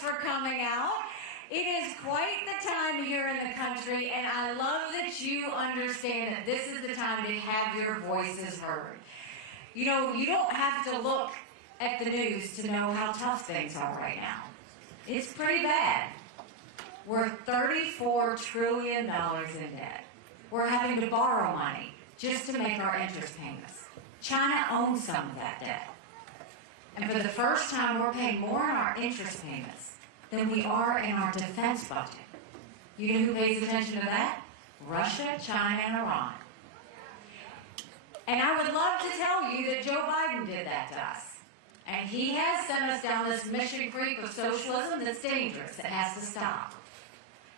for coming out. It is quite the time here in the country, and I love that you understand that this is the time to have your voices heard. You know, you don't have to look at the news to know how tough things are right now. It's pretty bad. We're $34 trillion in debt. We're having to borrow money just to make our interest payments. China owns some of that debt. And for the first time, we're paying more in our interest payments than we are in our defense budget. You know who pays attention to that? Russia, China, and Iran. And I would love to tell you that Joe Biden did that to us. And he has sent us down this mission creep of socialism that's dangerous, that has to stop.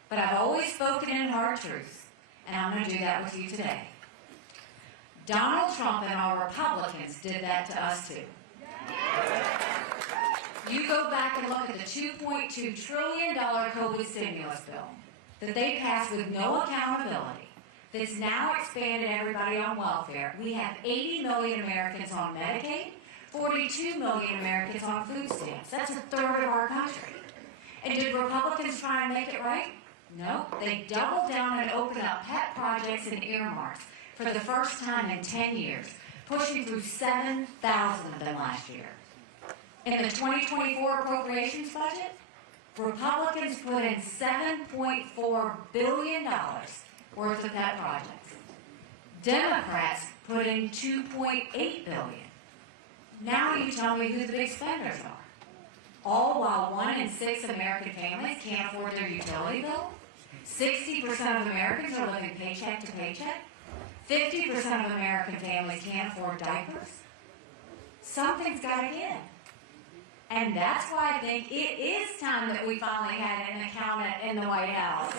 But I've always spoken in hard truth, and I'm going to do that with you today. Donald Trump and our Republicans did that to us too. You go back and look at the $2.2 trillion COVID stimulus bill that they passed with no accountability, that's now expanded everybody on welfare. We have 80 million Americans on Medicaid, 42 million Americans on food stamps. That's a third of our country. And did Republicans try and make it right? No. They doubled down and opened up pet projects and earmarks for the first time in 10 years, pushing through 7,000 of them last year. In the 2024 appropriations budget, Republicans put in $7.4 billion worth of pet projects. Democrats put in $2.8 billion. Now you tell me who the big spenders are. All while 1 in 6 American families can't afford their utility bill. 60% of Americans are living paycheck to paycheck. 50% of American families can't afford diapers. Something's got to give. And that's why I think it is time that we finally had an accountant in the White House.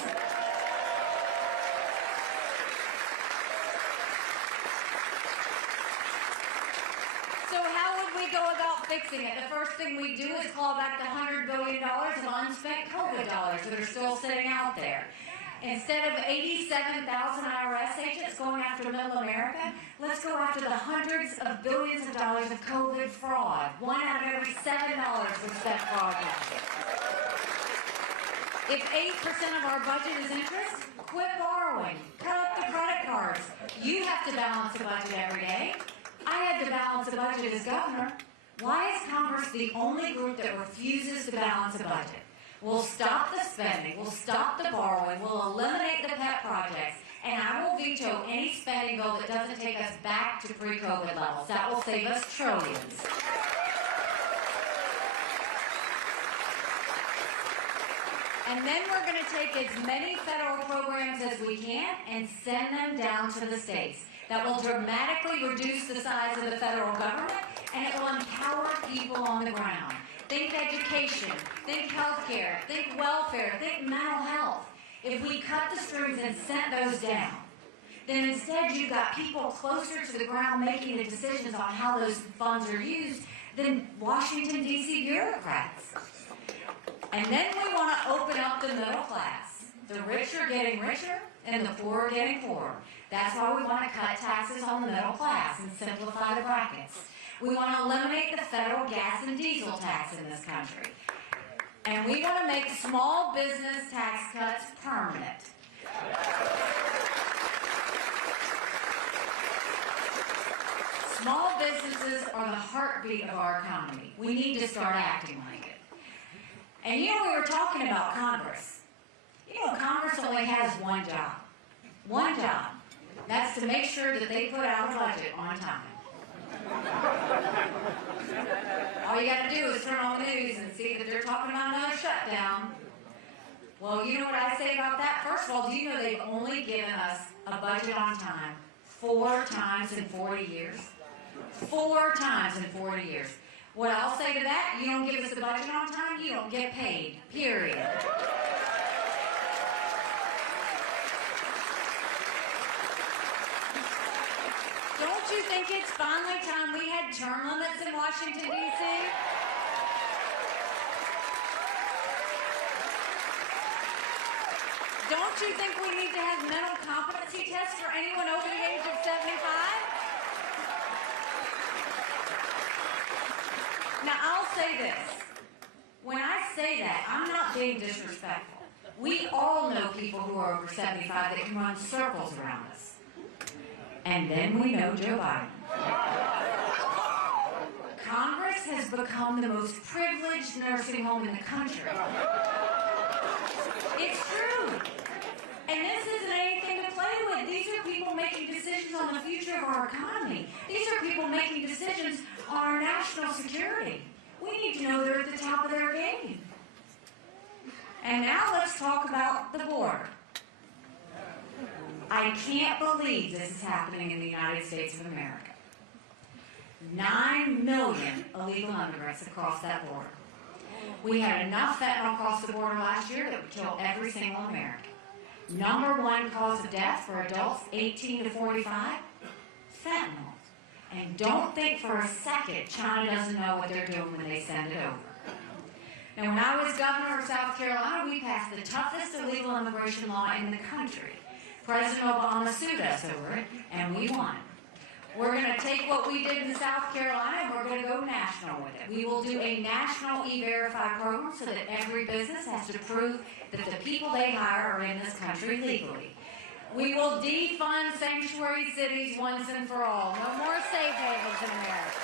So how would we go about fixing it? The first thing we do is claw back the $100 billion of unspent COVID dollars that are still sitting out there. Instead of 87,000 IRS agents going after middle America, let's go after the hundreds of billions of dollars of COVID fraud. 1 out of every $7 was spent fraudulently. If 8% of our budget is interest, quit borrowing. Cut up the credit cards. You have to balance the budget every day. I had to balance the budget as governor. Why is Congress the only group that refuses to balance a budget? We'll stop the spending, we'll stop the borrowing, we'll eliminate the pet projects, and I will veto any spending bill that doesn't take us back to pre-COVID levels. That will save us trillions. And then we're going to take as many federal programs as we can and send them down to the states. That will dramatically reduce the size of the federal government, and it will empower people on the ground. Think education, think healthcare, think welfare, think mental health. If we cut the strings and sent those down, then instead you've got people closer to the ground making the decisions on how those funds are used than Washington, D.C. bureaucrats. And then we want to open up the middle class. The rich are getting richer and the poor are getting poorer. That's why we want to cut taxes on the middle class and simplify the brackets. We want to eliminate the federal gas and diesel tax in this country. And we want to make small business tax cuts permanent. Small businesses are the heartbeat of our economy. We need to start acting like it. And you know, we were talking about Congress. You know, Congress only has one job. One job. That's to make sure that they put out a budget on time. All you got to do is turn on the news and see that they're talking about another shutdown. Well, you know what I say about that? First of all, do you know they've only given us a budget on time 4 times in 40 years? 4 times in 40 years. What I'll say to that, you don't give us a budget on time, you don't get paid, period. Don't you think it's finally time we had term limits in Washington, D.C.? Don't you think we need to have mental competency tests for anyone over the age of 75? Now, I'll say this. When I say that, I'm not being disrespectful. We all know people who are over 75 that can run circles around us. And then we know Joe Biden. Congress has become the most privileged nursing home in the country. It's true. And this isn't anything to play with. These are people making decisions on the future of our economy. These are people making decisions on our national security. We need to know they're at the top of their game. And now let's talk about the border. I can't believe this is happening in the United States of America. 9 million illegal immigrants across that border. We had enough fentanyl across the border last year that would kill every single American. Number one cause of death for adults 18 to 45, fentanyl. And don't think for a second China doesn't know what they're doing when they send it over. Now, when I was governor of South Carolina, we passed the toughest illegal immigration law in the country. President Obama sued us over it, and we won. We're going to take what we did in South Carolina, and we're going to go national with it. We will do a national E-Verify program so that every business has to prove that the people they hire are in this country legally. We will defund sanctuary cities once and for all. No more safe havens in America.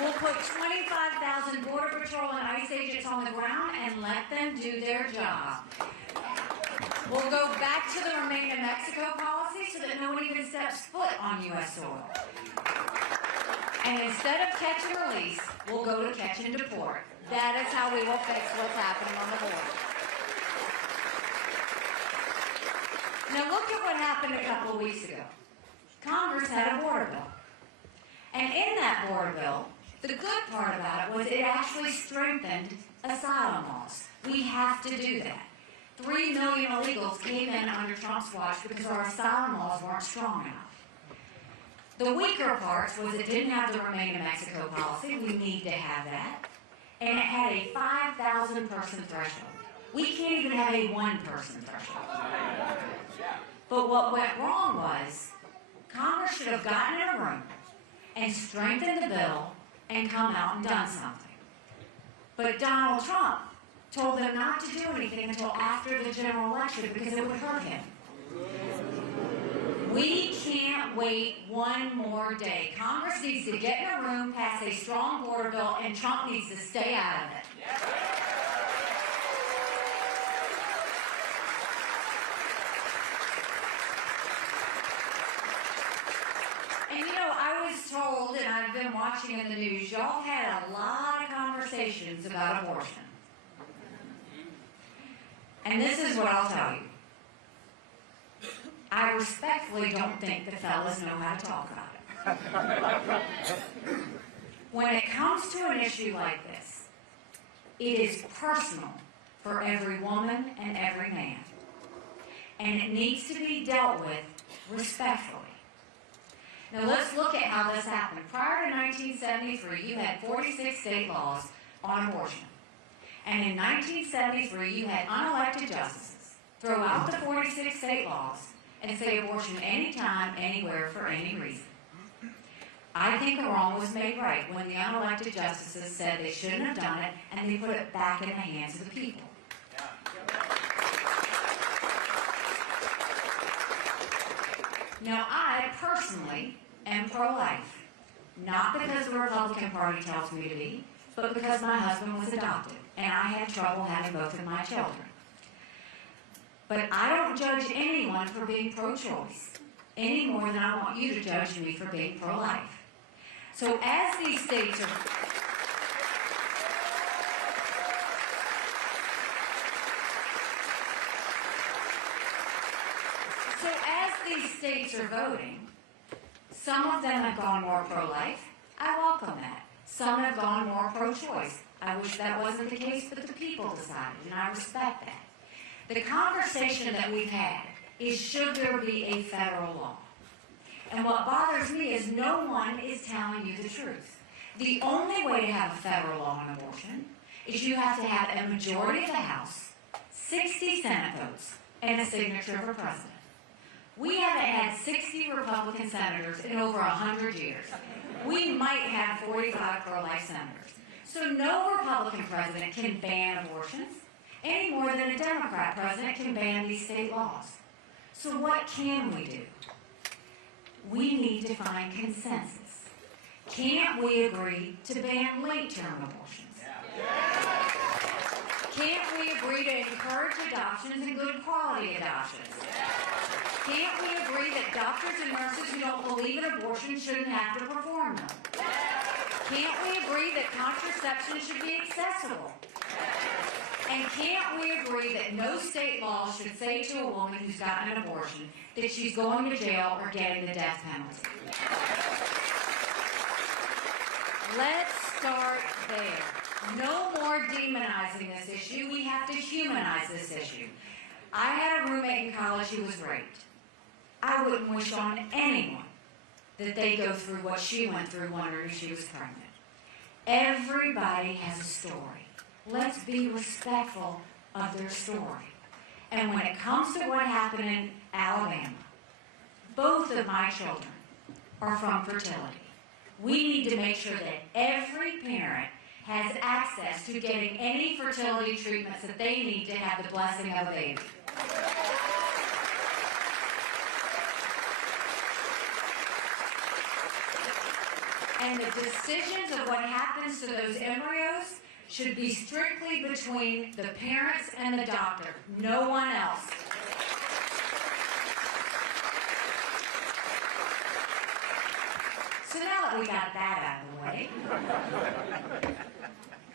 We'll put 25,000 Border Patrol and ICE agents on the ground and let them do their job. We'll go back to the Remain in Mexico policy so that no one even steps foot on U.S. soil. And instead of catch and release, we'll go to catch and deport. That is how we will fix what's happening on the border. Now look at what happened a couple of weeks ago. Congress had a border bill. And in that border bill, the good part about it was it actually strengthened asylum laws. We have to do that. 3 million illegals came in under Trump's watch because our asylum laws weren't strong enough. The weaker parts was it didn't have the Remain in Mexico policy. We need to have that. And it had a 5,000 person threshold. We can't even have a 1 person threshold. But what went wrong was Congress should have gotten in a room and strengthened the bill and come out and done something. But Donald Trump told them not to do anything until after the general election because it would hurt him. We can't wait one more day. Congress needs to get in a room, pass a strong border bill, and Trump needs to stay out of it. And you know, I was told, and I've been watching in the news, y'all had a lot of conversations about abortion. And this is what I'll tell you. I respectfully don't think the fellas know how to talk about it. When it comes to an issue like this, it is personal for every woman and every man. And it needs to be dealt with respectfully. Now let's look at how this happened. Prior to 1973, you had 46 state laws on abortion. And in 1973, you had unelected justices throw out the 46 state laws and say abortion anytime, anywhere, for any reason. I think the wrong was made right when the unelected justices said they shouldn't have done it and they put it back in the hands of the people. Now, I personally am pro-life, not because the Republican Party tells me to be, but because my husband was adopted, and I had trouble having both of my children. But I don't judge anyone for being pro-choice, any more than I want you to judge me for being pro-life. So as these states are... So as these states are voting, some of them have gone more pro-life. I welcome that. Some have gone more pro-choice. I wish that wasn't the case, but the people decided, and I respect that. The conversation that we've had is, should there be a federal law? And what bothers me is no one is telling you the truth. The only way to have a federal law on abortion is you have to have a majority of the House, 60 Senate votes, and a signature of a president. We haven't had 60 Republican senators in over 100 years. We might have 45 pro-life senators. So no Republican president can ban abortions any more than a Democrat president can ban these state laws. So what can we do? We need to find consensus. Can't we agree to ban late-term abortions? Can't we agree to encourage adoptions and good quality adoptions? Can't we agree that doctors and nurses who don't believe in abortion shouldn't have to perform them? Can't we agree that contraception should be accessible? And can't we agree that no state law should say to a woman who's gotten an abortion that she's going to jail or getting the death penalty? Let's start there. No more demonizing this issue. We have to humanize this issue. I had a roommate in college who was raped. I wouldn't wish on anyone that they go through what she went through wondering if she was pregnant. Everybody has a story. Let's be respectful of their story. And when it comes to what happened in Alabama, both of my children are from fertility. We need to make sure that every parent has access to getting any fertility treatments that they need to have the blessing of a baby. And the decisions of what happens to those embryos should be strictly between the parents and the doctor, no one else. So now that we got that out of the way,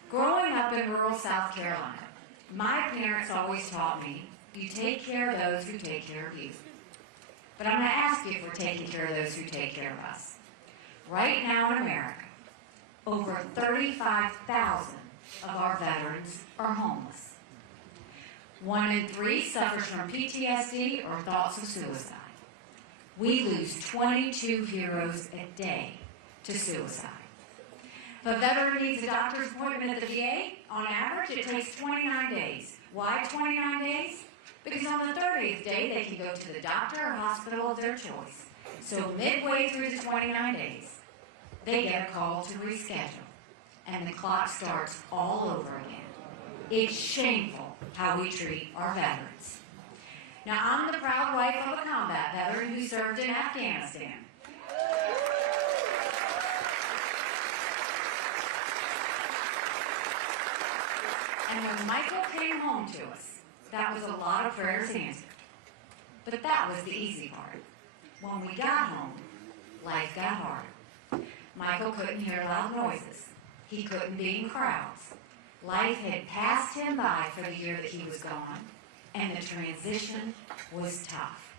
growing up in rural South Carolina, my parents always taught me, you take care of those who take care of you. But I'm going to ask you if we're taking care of those who take care of us. Right now in America, over 35,000 of our veterans are homeless. 1 in 3 suffers from PTSD or thoughts of suicide. We lose 22 heroes a day to suicide. If a veteran needs a doctor's appointment at the VA, on average it takes 29 days. Why 29 days? Because on the 30th day they can go to the doctor or hospital of their choice. So midway through the 29 days, they get a call to reschedule, and the clock starts all over again. It's shameful how we treat our veterans. Now, I'm the proud wife of a combat veteran who served in Afghanistan. And when Michael came home to us, that was a lot of prayers answered. But that was the easy part. When we got home, life got harder. Michael couldn't hear loud noises. He couldn't be in crowds. Life had passed him by for the year that he was gone, and the transition was tough.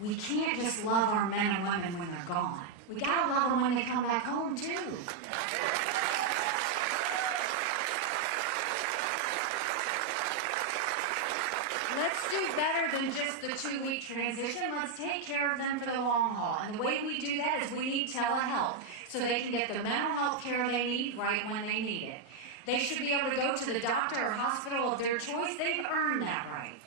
We can't just love our men and women when they're gone. We gotta love them when they come back home, too. Let's do better than just the 2-week transition. Let's take care of them for the long haul. And the way we do that is we need telehealth so they can get the mental health care they need right when they need it. They should be able to go to the doctor or hospital of their choice. They've earned that right.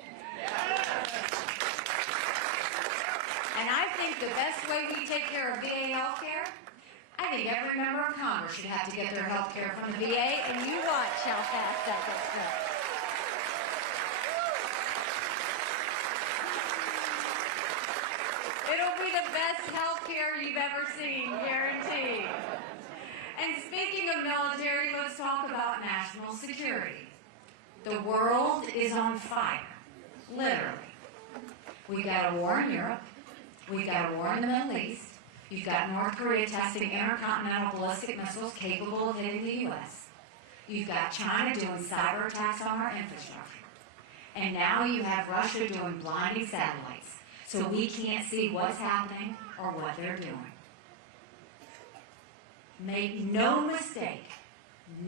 And I think the best way we take care of VA health care, I think every member of Congress should have to get their health care from the VA, and you watch how fast that gets done. It'll be the best health care you've ever seen, guaranteed. And speaking of military, let's talk about national security. The world is on fire, literally. We've got a war in Europe. We've got a war in the Middle East. You've got North Korea testing intercontinental ballistic missiles capable of hitting the U.S. You've got China doing cyber attacks on our infrastructure. And now you have Russia doing blinding satellites, so we can't see what's happening or what they're doing. Make no mistake,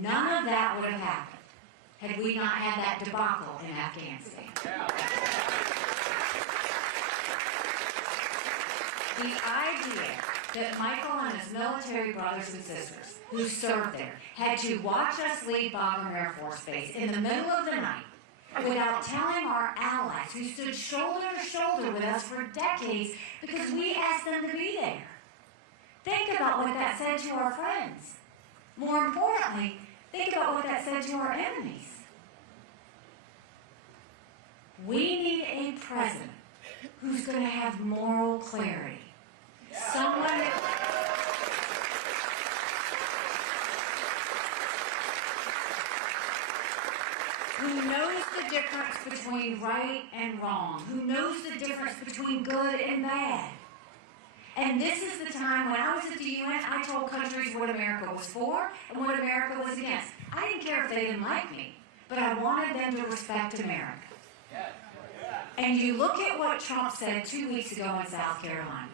none of that would have happened had we not had that debacle in Afghanistan. The idea that Michael and his military brothers and sisters who served there had to watch us leave Bagram Air Force Base in the middle of the night without telling our allies who stood shoulder to shoulder with us for decades because we asked them to be there. Think about what that said to our friends. More importantly, think about what that said to our enemies. We need a president who's going to have moral clarity. Someone who knows the difference between right and wrong, who knows the difference between good and bad. And this is the time when I was at the UN, I told countries what America was for and what America was against. I didn't care if they didn't like me, but I wanted them to respect America. And you look at what Trump said 2 weeks ago in South Carolina.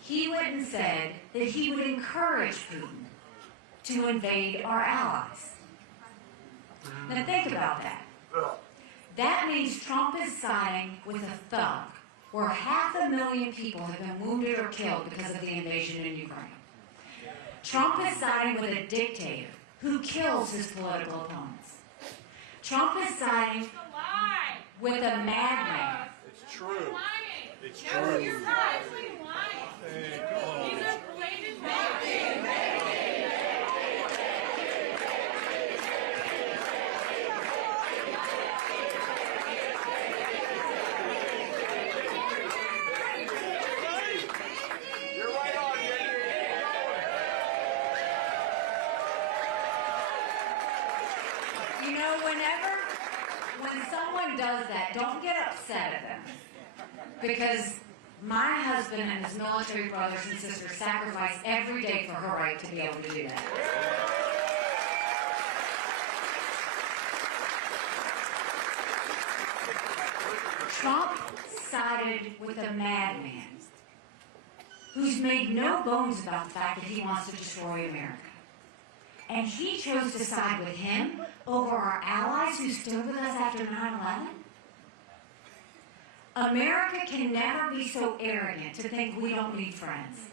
He went and said that he would encourage Putin to invade our allies. Now think about that. That means Trump is siding with a thug where 500,000 people have been wounded or killed because of the invasion in Ukraine. Trump is siding with a dictator who kills his political opponents. Trump is siding with a madman. It's true. It's No, true. you're right. He's lying. He's a blatant liar. You're right on, You know, when someone does that, don't get upset at them. Because my husband and his military brothers and sisters sacrifice every day for her right to be able to do that. Trump sided with a madman who's made no bones about the fact that he wants to destroy America. And he chose to side with him over our allies who stood with us after 9/11? America can never be so arrogant to think we don't need friends.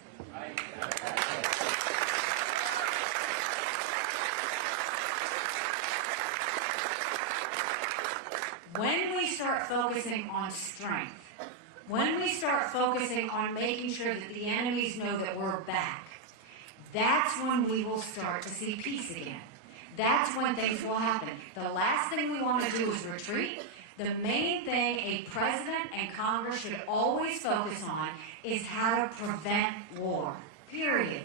When we start focusing on strength, when we start focusing on making sure that the enemies know that we're back, that's when we will start to see peace again. That's when things will happen. The last thing we want to do is retreat. The main thing a president and Congress should always focus on is how to prevent war. Period.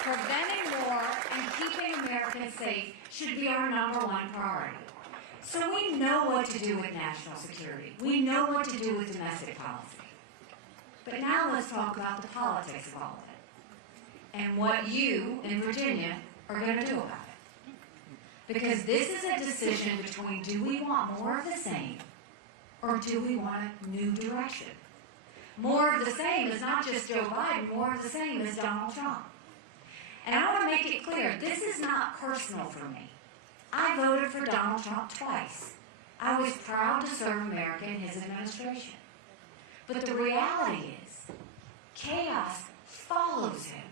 Preventing war and keeping Americans safe should be our #1 priority. So we know what to do with national security. We know what to do with domestic policy. But now let's talk about the politics of all of it and what you in Virginia are going to do about it. Because this is a decision between, do we want more of the same or do we want a new direction? More of the same is not just Joe Biden. More of the same is Donald Trump. And I want to make it clear, this is not personal for me. I voted for Donald Trump twice. I was proud to serve America in his administration. But the reality is, chaos follows him.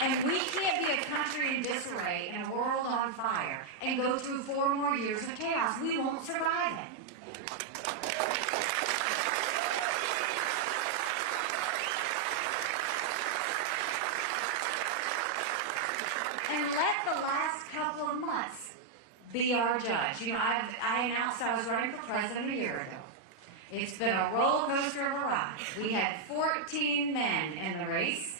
And we can't be a country in disarray and a world on fire and go through 4 more years of chaos. We won't survive it. And let the last couple of months be our judge. You know, I announced I was running for president a year ago. It's been a roller coaster of a ride. We had 14 men in the race.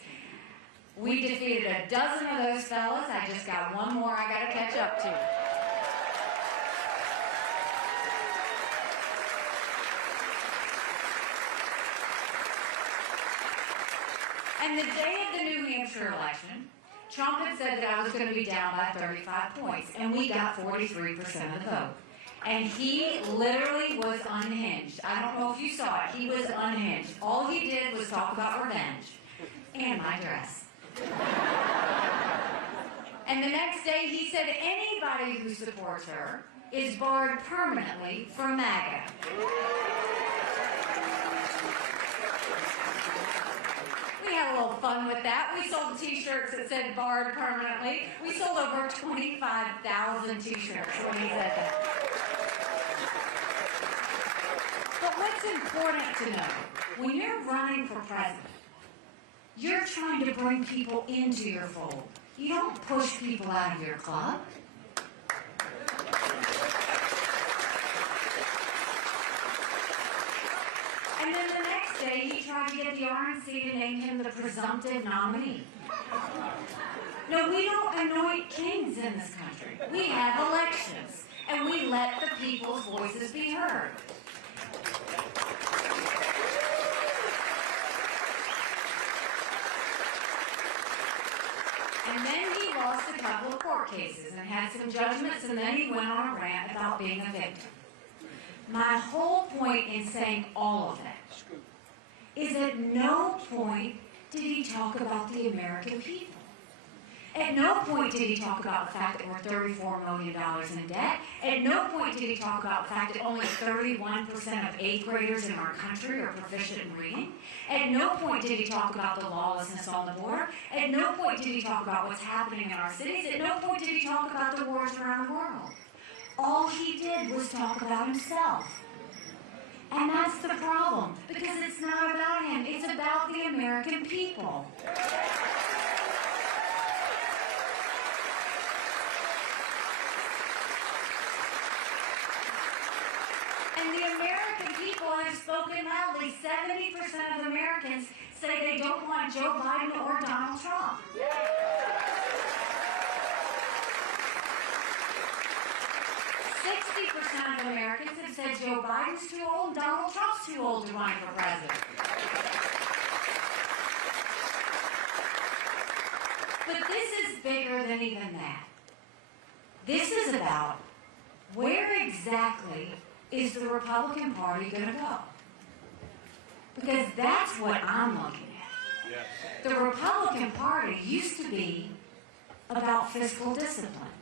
We defeated a dozen of those fellas. I just got one more I got to catch up to. And the day of the New Hampshire election, Trump had said that I was going to be down by 35 points, and we got 43% of the vote. And he literally was unhinged. I don't know if you saw it. He was unhinged. All he did was talk about revenge and my dress. And the next day he said anybody who supports her is barred permanently from MAGA. We had a little fun with that. We sold t-shirts that said barred permanently. We sold over 25,000 t-shirts when he said that. But what's important to know, when you're running for president, you're trying to bring people into your fold. You don't push people out of your club. And then the next day, he tried to get the RNC to name him the presumptive nominee. No, we don't anoint kings in this country. We have elections, and we let the people's voices be heard. And then he lost a couple of court cases and had some judgments, and then he went on a rant about being a victim. My whole point in saying all of that is at no point did he talk about the American people. At no point did he talk about the fact that we're $34 million in debt. At no point did he talk about the fact that only 31% of 8th graders in our country are proficient in reading. At no point did he talk about the lawlessness on the border. At no point did he talk about what's happening in our cities. At no point did he talk about the wars around the world. All he did was talk about himself. And that's the problem, because it's not about him. It's about the American people. And the American people have spoken loudly. 70% of Americans say they don't want Joe Biden or Donald Trump. 60% of Americans have said Joe Biden's too old and Donald Trump's too old to run for president. But this is bigger than even that. This is about where exactly is the Republican Party going to go? Because that's what I'm looking at. Yes. The Republican Party used to be about fiscal discipline.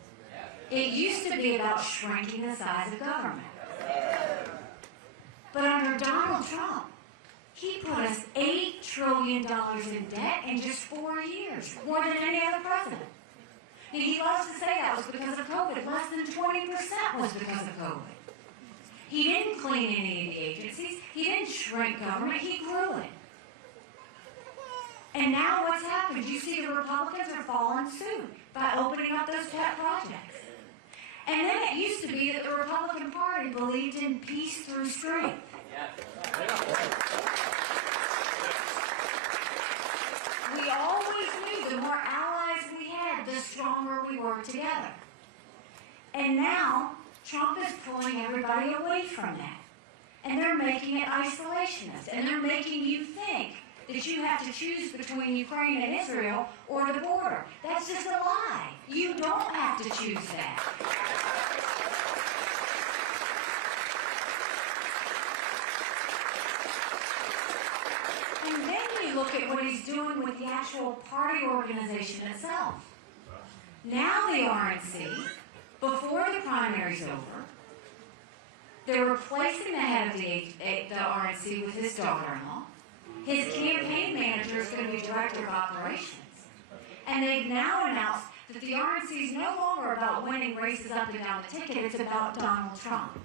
It used to be about shrinking the size of government. But under Donald Trump, he put us $8 trillion in debt in just 4 years, more than any other president. And he loves to say that was because of COVID. Less than 20% was because of COVID. He didn't clean any of the agencies. He didn't shrink government. He grew it. And now what's happened? You see the Republicans are following suit by opening up those pet projects. And then it used to be that the Republican Party believed in peace through strength. We always knew the more allies we had, the stronger we were together. And now, Trump is pulling everybody away from that. And they're making it isolationist. And they're making you think that you have to choose between Ukraine and Israel or the border. That's just a lie. You don't have to choose that. And then you look at what he's doing with the actual party organization itself. Now the RNC, before the primary's over, they're replacing the head of the RNC with his daughter-in-law. His campaign manager is going to be director of operations. And they've now announced that the RNC is no longer about winning races up and down the ticket, it's about Donald Trump.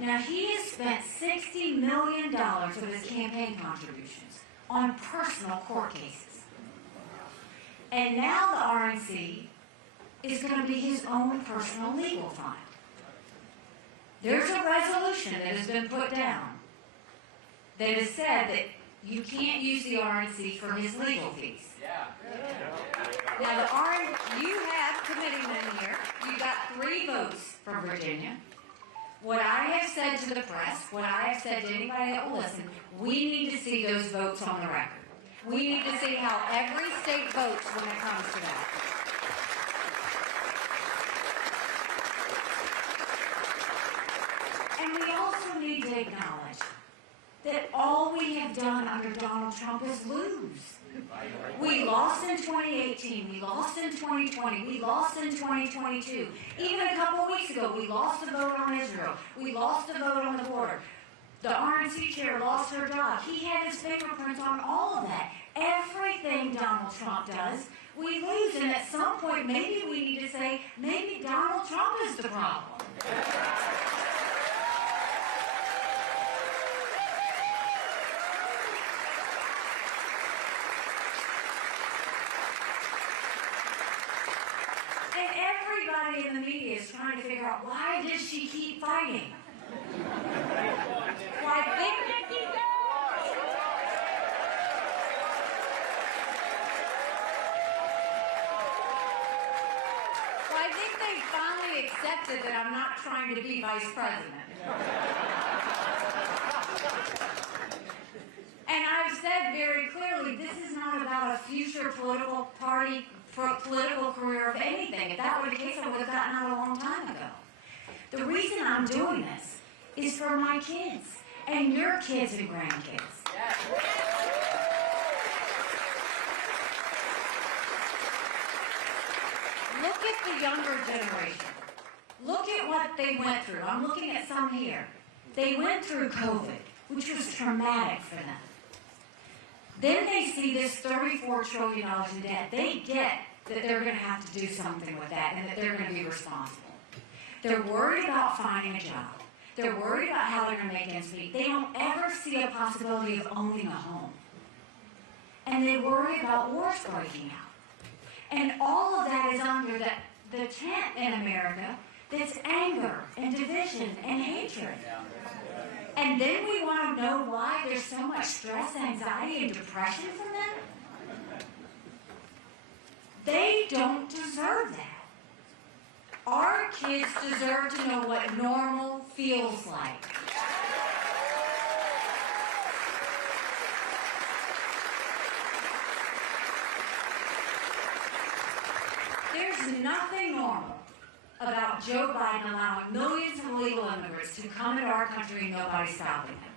Now, he has spent $60 million of his campaign contributions on personal court cases. And now the RNC is going to be his own personal legal fund. There's a resolution that has been put down that has said that you can't use the RNC for his legal fees. Now, you have committeemen here. You got 3 votes from Virginia. What I have said to the press, what I have said to anybody that will listen, we need to see those votes on the record. We need to see how every state votes when it comes to that. And we also need to acknowledge that all we have done under Donald Trump is lose. We lost in 2018, we lost in 2020, we lost in 2022. Even a couple of weeks ago, we lost a vote on Israel. We lost a vote on the border. The RNC chair lost her job. He had his fingerprints on all of that. Everything Donald Trump does, we lose. And at some point, maybe we need to say, maybe Donald Trump is the problem. And everybody in the media is trying to figure out, why does she keep fighting? Why I think they finally accepted that I'm not trying to be vice president. And I've said very clearly, this is not about a future political party, political career of anything. If that were the case, I would have gotten out a long time ago. The reason I'm doing this is for my kids and your kids and grandkids. Look at the younger generation. Look at what they went through. I'm looking at some here. They went through COVID, which was traumatic for them. Then they see this $34 trillion in debt. They get that they're going to have to do something with that and that they're going to be responsible. They're worried about finding a job. They're worried about how they're going to make ends meet. They don't ever see a possibility of owning a home. And they worry about wars breaking out. And all of that is under the tent in America that's anger and division and hatred. And then we want to know why there's so much stress, anxiety, and depression from them? They don't deserve that. Our kids deserve to know what normal feels like. There's nothing normal about Joe Biden allowing millions of illegal immigrants to come into our country and nobody stopping them.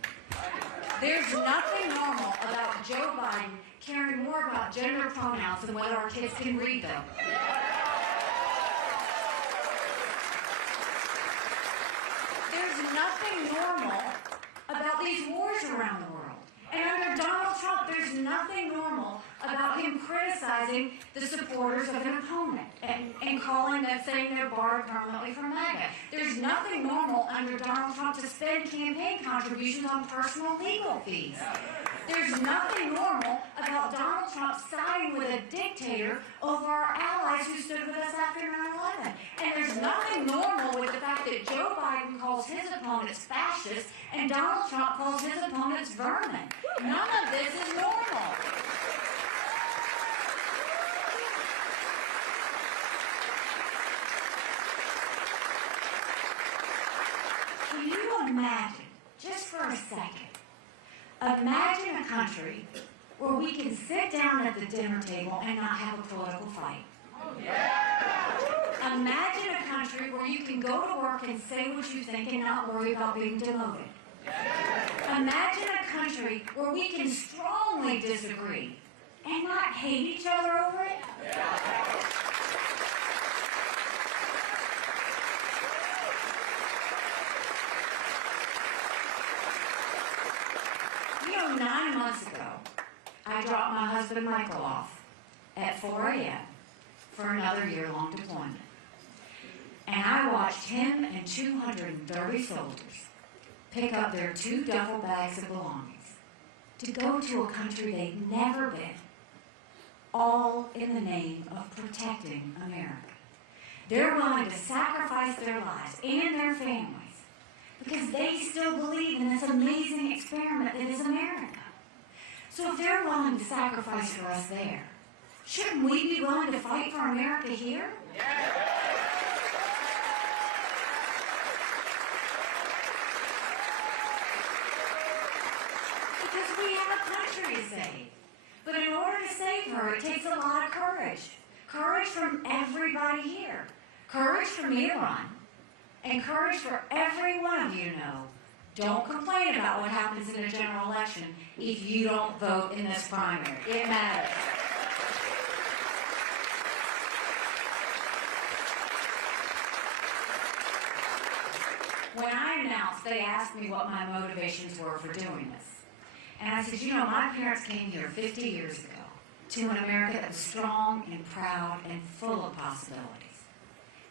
There's nothing normal about Joe Biden caring more about gender pronouns than whether our kids can read them. There's nothing normal about these wars around the world. And under Donald Trump, there's nothing normal about him criticizing the supporters of an opponent and calling them, saying they're barred permanently from MAGA. There's nothing normal under Donald Trump to spend campaign contributions on personal legal fees. There's nothing normal about Donald Trump siding with a dictator over our allies who stood with us after 9/11. And there's nothing normal with the fact that Joe Biden calls his opponents fascists and Donald Trump calls his opponents vermin. None of this is normal. Can you imagine, just for a second, imagine a country where we can sit down at the dinner table and not have a political fight. Imagine a country where you can go to work and say what you think and not worry about being demoted. Imagine a country where we can strongly disagree and not hate each other over it. You know, 9 months ago, I dropped my husband Michael off at 4 a.m. for another year-long deployment. And I watched him and 230 soldiers pick up their 2 duffel bags of belongings to go to a country they'd never been, all in the name of protecting America. They're willing to sacrifice their lives and their families because they still believe in this amazing experiment that is America. So if they're willing to sacrifice for us there, shouldn't we be willing to fight for America here? Because we have a country to save. But in order to save her, it takes a lot of courage. Courage from everybody here. Courage from me to run. And courage for every one of you to know. Don't complain about what happens in a general election if you don't vote in this primary. It matters. When I announced, they asked me what my motivations were for doing this. And I said, you know, my parents came here 50 years ago to an America that was strong and proud and full of possibilities.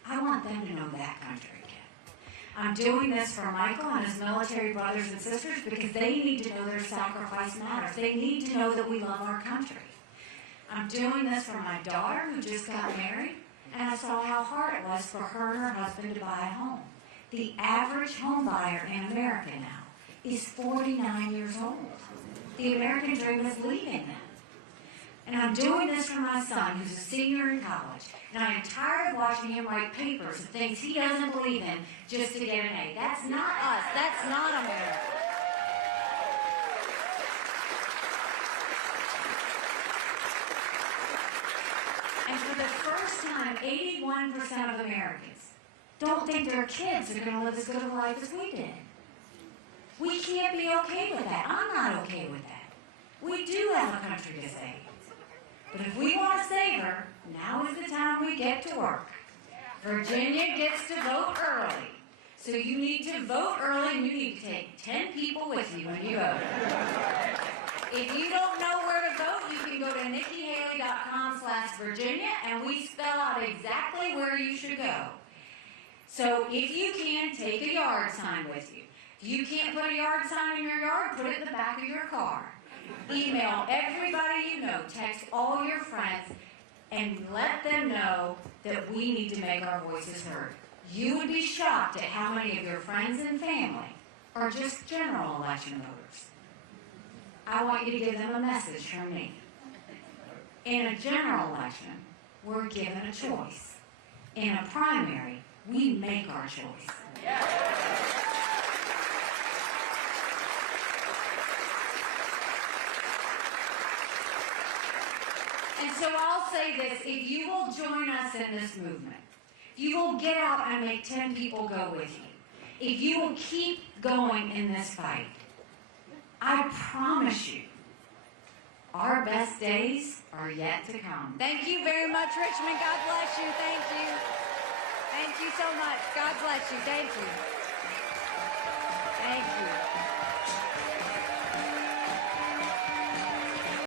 I want them to know that country again. I'm doing this for Michael and his military brothers and sisters because they need to know their sacrifice matters. They need to know that we love our country. I'm doing this for my daughter who just got married, and I saw how hard it was for her and her husband to buy a home. The average home buyer in America now is 49 years old. The American dream is leaving them. And I'm doing this for my son, who's a senior in college, and I'm tired of watching him write papers of things he doesn't believe in just to get an A. That's not us. That's not America. And for the first time, 81% of Americans don't think their kids are going to live as good a life as we did. We can't be okay with that. I'm not okay with that. We do have a country to save. But if we want to save her, now is the time we get to work. Virginia gets to vote early. So you need to vote early, and you need to take 10 people with you when you vote. If you don't know where to vote, you can go to nikkihaley.com/Virginia, and we spell out exactly where you should go. So if you can, take a yard sign with you. If you can't put a yard sign in your yard, put it in the back of your car. Email everybody you know, text all your friends, and let them know that we need to make our voices heard. You would be shocked at how many of your friends and family are just general election voters. I want you to give them a message from me. In a general election, we're given a choice. In a primary, we make our choice. And so I'll say this, if you will join us in this movement, if you will get out and make 10 people go with you, if you will keep going in this fight, I promise you, our best days are yet to come. Thank you very much, Richmond. God bless you. Thank you. Thank you so much. God bless you. Thank you.